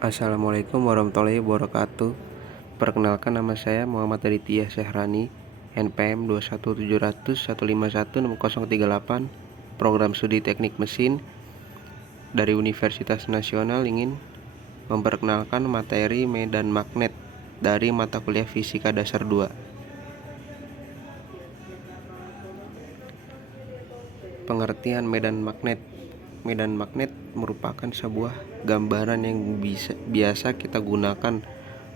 Assalamualaikum warahmatullahi wabarakatuh. Perkenalkan, nama saya Muhammad Aditya Sehrani, NPM 21700151638, Program Studi Teknik Mesin dari Universitas Nasional. Ingin memperkenalkan materi medan magnet dari mata kuliah Fisika Dasar 2. Pengertian medan magnet. Medan magnet merupakan sebuah gambaran yang biasa kita gunakan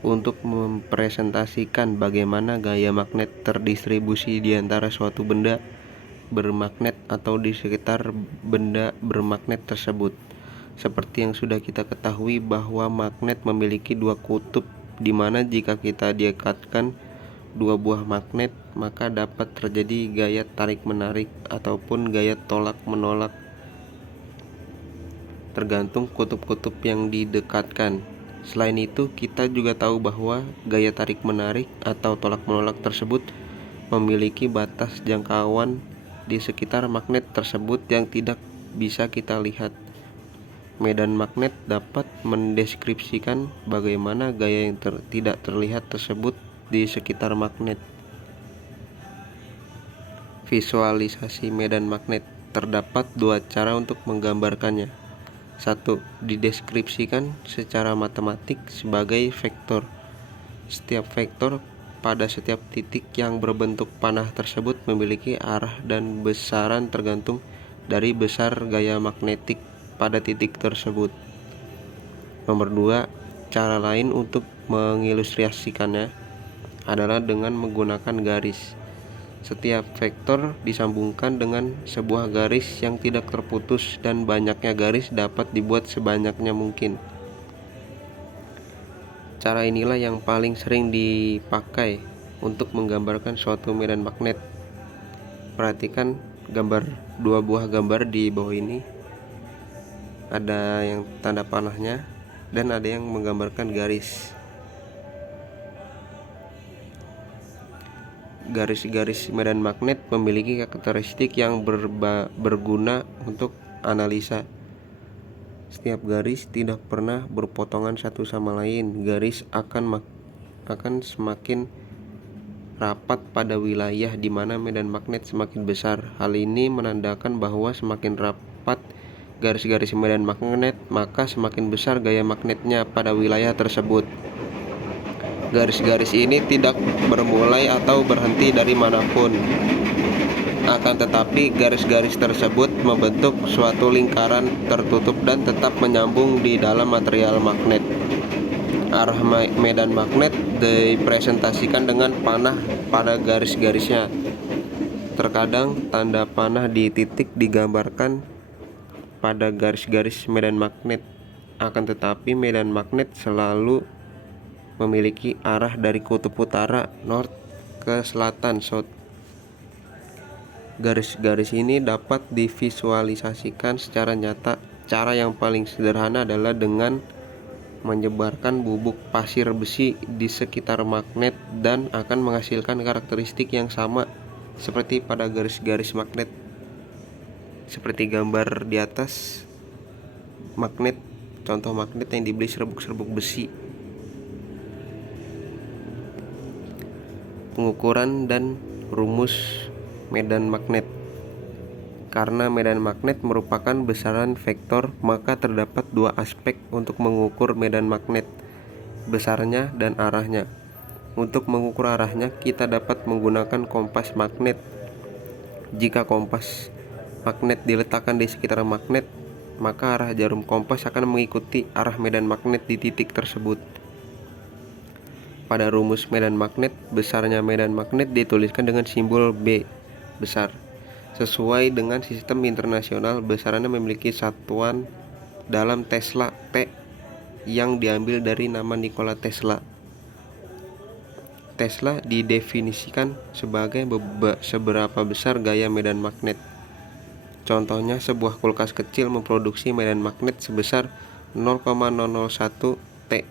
untuk mempresentasikan bagaimana gaya magnet terdistribusi di antara suatu benda bermagnet atau di sekitar benda bermagnet tersebut. Seperti yang sudah kita ketahui bahwa magnet memiliki dua kutub, di mana jika kita dekatkan dua buah magnet, maka dapat terjadi gaya tarik-menarik ataupun gaya tolak-menolak tergantung kutub-kutub yang didekatkan. Selain itu, kita juga tahu bahwa gaya tarik-menarik atau tolak-menolak tersebut memiliki batas jangkauan di sekitar magnet tersebut yang tidak bisa kita lihat. Medan magnet dapat mendeskripsikan bagaimana gaya yang tidak terlihat tersebut di sekitar magnet. Visualisasi medan magnet. Terdapat dua cara untuk menggambarkannya. 1. Dideskripsikan secara matematik sebagai vektor. Setiap vektor pada setiap titik yang berbentuk panah tersebut memiliki arah dan besaran tergantung dari besar gaya magnetik pada titik tersebut. Nomor 2, cara lain untuk mengilustrasikannya adalah dengan menggunakan garis. Setiap vektor disambungkan dengan sebuah garis yang tidak terputus, dan banyaknya garis dapat dibuat sebanyaknya mungkin. Cara inilah yang paling sering dipakai untuk menggambarkan suatu medan magnet. Perhatikan dua buah gambar di bawah ini. Ada yang tanda panahnya dan ada yang menggambarkan garis. Garis-garis medan magnet memiliki karakteristik yang berguna untuk analisa. Setiap garis tidak pernah berpotongan satu sama lain. Garis akan semakin rapat pada wilayah di mana medan magnet semakin besar. Hal ini menandakan bahwa semakin rapat garis-garis medan magnet, maka semakin besar gaya magnetnya pada wilayah tersebut. Garis-garis ini tidak bermulai atau berhenti dari manapun. Akan tetapi, garis-garis tersebut membentuk suatu lingkaran tertutup dan tetap menyambung di dalam material magnet. Arah medan magnet dipresentasikan dengan panah pada garis-garisnya. Terkadang tanda panah di titik digambarkan pada garis-garis medan magnet. Akan tetapi, medan magnet selalu memiliki arah dari kutub utara north ke selatan south. Garis-garis ini dapat divisualisasikan secara nyata. Cara yang paling sederhana adalah dengan menyebarkan bubuk pasir besi di sekitar magnet dan akan menghasilkan karakteristik yang sama seperti pada garis-garis magnet. Seperti gambar di atas, magnet, contoh magnet yang dibeli serbuk-serbuk besi. Pengukuran dan rumus medan magnet. Karena medan magnet merupakan besaran vektor, maka terdapat dua aspek untuk mengukur medan magnet, besarnya dan arahnya. Untuk mengukur arahnya, kita dapat menggunakan kompas magnet. Jika kompas magnet diletakkan di sekitar magnet, maka arah jarum kompas akan mengikuti arah medan magnet di titik tersebut. Pada rumus medan magnet, besarnya medan magnet dituliskan dengan simbol B besar. Sesuai dengan sistem internasional, besarannya memiliki satuan dalam Tesla, T, yang diambil dari nama Nikola Tesla. Tesla didefinisikan sebagai seberapa besar gaya medan magnet. Contohnya, sebuah kulkas kecil memproduksi medan magnet sebesar 0,001 T.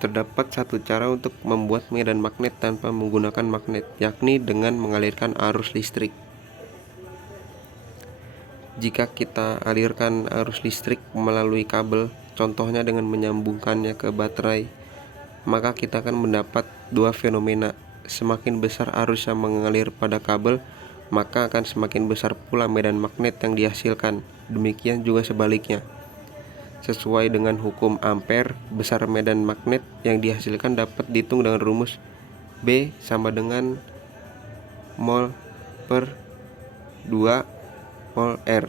Terdapat satu cara untuk membuat medan magnet tanpa menggunakan magnet, yakni dengan mengalirkan arus listrik. Jika kita alirkan arus listrik melalui kabel, contohnya dengan menyambungkannya ke baterai, maka kita akan mendapat dua fenomena. Semakin besar arus yang mengalir pada kabel, maka akan semakin besar pula medan magnet yang dihasilkan. Demikian juga sebaliknya. Sesuai dengan hukum Ampere, besar medan magnet yang dihasilkan dapat dihitung dengan rumus B sama dengan mol per 2 mol R,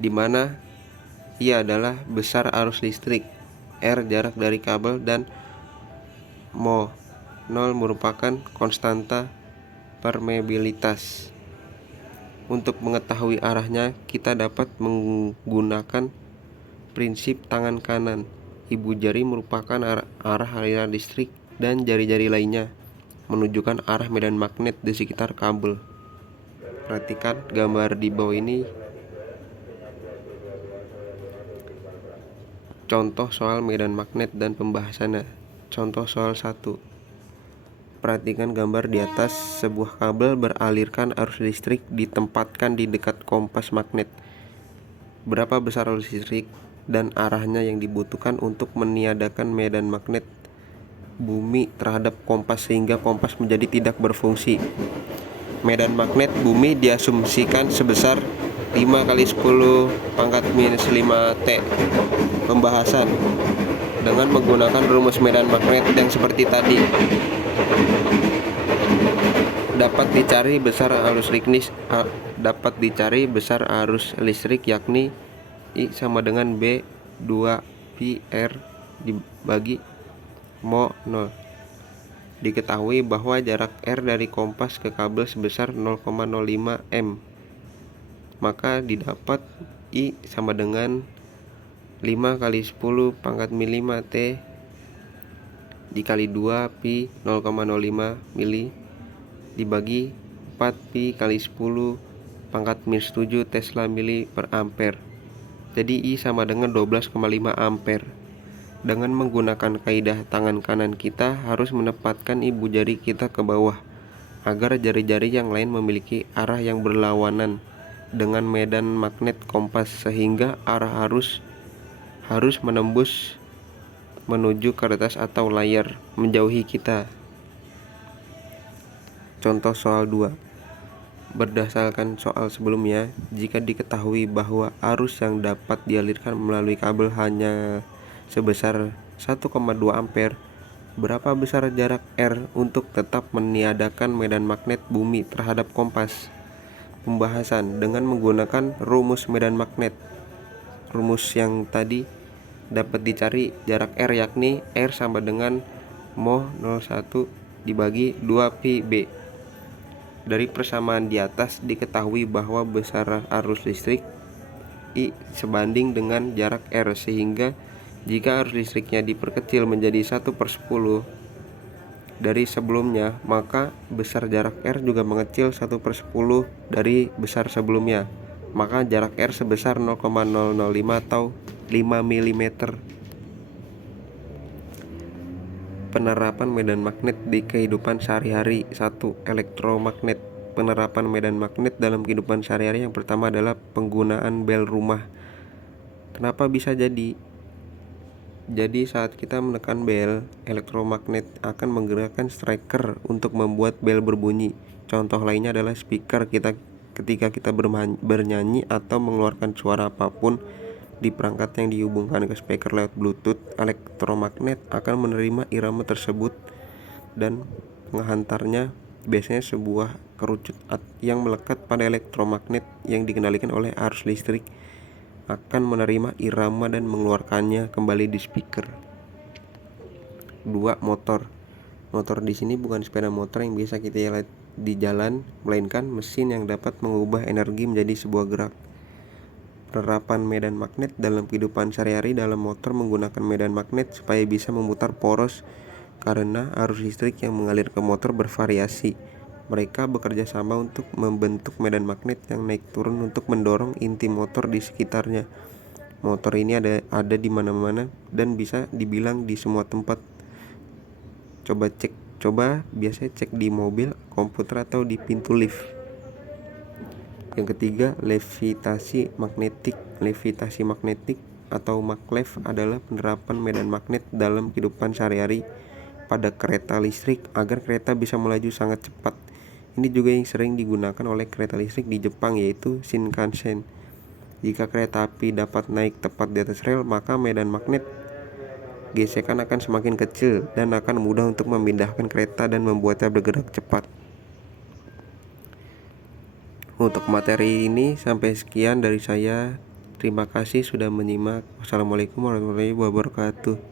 di mana I adalah besar arus listrik, R jarak dari kabel, dan mol 0 merupakan konstanta permeabilitas. Untuk mengetahui arahnya, kita dapat menggunakan prinsip tangan kanan. Ibu jari merupakan arah aliran listrik dan jari-jari lainnya menunjukkan arah medan magnet di sekitar kabel. Perhatikan gambar di bawah ini. Contoh soal medan magnet dan pembahasannya. Contoh soal 1. Perhatikan gambar di atas. Sebuah kabel beralirkan arus listrik ditempatkan di dekat kompas magnet. Berapa besar arus listrik dan arahnya yang dibutuhkan untuk meniadakan medan magnet bumi terhadap kompas sehingga kompas menjadi tidak berfungsi? Medan magnet bumi diasumsikan sebesar 5 kali 10 pangkat minus 5 T. Pembahasan dengan menggunakan rumus medan magnet yang seperti tadi, dapat dicari besar arus listrik yakni I sama dengan B 2 pi R dibagi mo 0. Diketahui bahwa jarak R dari kompas ke kabel sebesar 0,05 m. Maka didapat I sama dengan 5 kali 10 pangkat 5 T dikali 2 pi 0,05 mili dibagi 4 pi kali 10 pangkat minus 7 Tesla mili per ampere. Jadi I sama dengan 12,5 ampere. Dengan menggunakan kaidah tangan kanan, kita harus menempatkan ibu jari kita ke bawah agar jari-jari yang lain memiliki arah yang berlawanan dengan medan magnet kompas sehingga arah arus harus menembus menuju kertas atau layar menjauhi kita. Contoh soal 2. Berdasarkan soal sebelumnya, jika diketahui bahwa arus yang dapat dialirkan melalui kabel hanya sebesar 1,2 ampere, berapa besar jarak R untuk tetap meniadakan medan magnet bumi terhadap kompas? Pembahasan dengan menggunakan rumus medan magnet. Rumus yang tadi dapat dicari jarak R yakni R sama dengan mo 01 dibagi 2 pi B. Dari persamaan di atas diketahui bahwa besar arus listrik I sebanding dengan jarak R, sehingga jika arus listriknya diperkecil menjadi 1/10 dari sebelumnya, maka besar jarak R juga mengecil 1/10 dari besar sebelumnya. Maka jarak R sebesar 0,005 atau 5 mm. Penerapan medan magnet di kehidupan sehari-hari. 1. Elektromagnet. Penerapan medan magnet dalam kehidupan sehari-hari yang pertama adalah penggunaan bel rumah. Kenapa bisa jadi saat kita menekan bel, elektromagnet akan menggerakkan striker untuk membuat bel berbunyi. Contoh lainnya adalah speaker. Ketika kita bernyanyi atau mengeluarkan suara apapun di perangkat yang dihubungkan ke speaker lewat Bluetooth, elektromagnet akan menerima irama tersebut dan menghantarnya. Biasanya sebuah kerucut yang melekat pada elektromagnet yang dikendalikan oleh arus listrik akan menerima irama dan mengeluarkannya kembali di speaker. 2. Motor. Motor di sini bukan sepeda motor yang biasa kita lihat di jalan, melainkan mesin yang dapat mengubah energi menjadi sebuah gerak. Penerapan medan magnet dalam kehidupan sehari-hari. Dalam motor menggunakan medan magnet supaya bisa memutar poros karena arus listrik yang mengalir ke motor bervariasi. Mereka bekerja sama untuk membentuk medan magnet yang naik turun untuk mendorong inti motor di sekitarnya. Motor ini ada di mana-mana dan bisa dibilang di semua tempat. Coba biasanya cek di mobil, komputer, atau di pintu lift. Yang ketiga, levitasi magnetik. Levitasi magnetik atau maglev adalah penerapan medan magnet dalam kehidupan sehari-hari pada kereta listrik agar kereta bisa melaju sangat cepat. Ini juga yang sering digunakan oleh kereta listrik di Jepang, yaitu Shinkansen. Jika kereta api dapat naik tepat di atas rel, maka medan magnet gesekan akan semakin kecil dan akan mudah untuk memindahkan kereta dan membuatnya bergerak cepat. Untuk materi ini sampai sekian dari saya. Terima kasih sudah menyimak. Wassalamualaikum warahmatullahi wabarakatuh.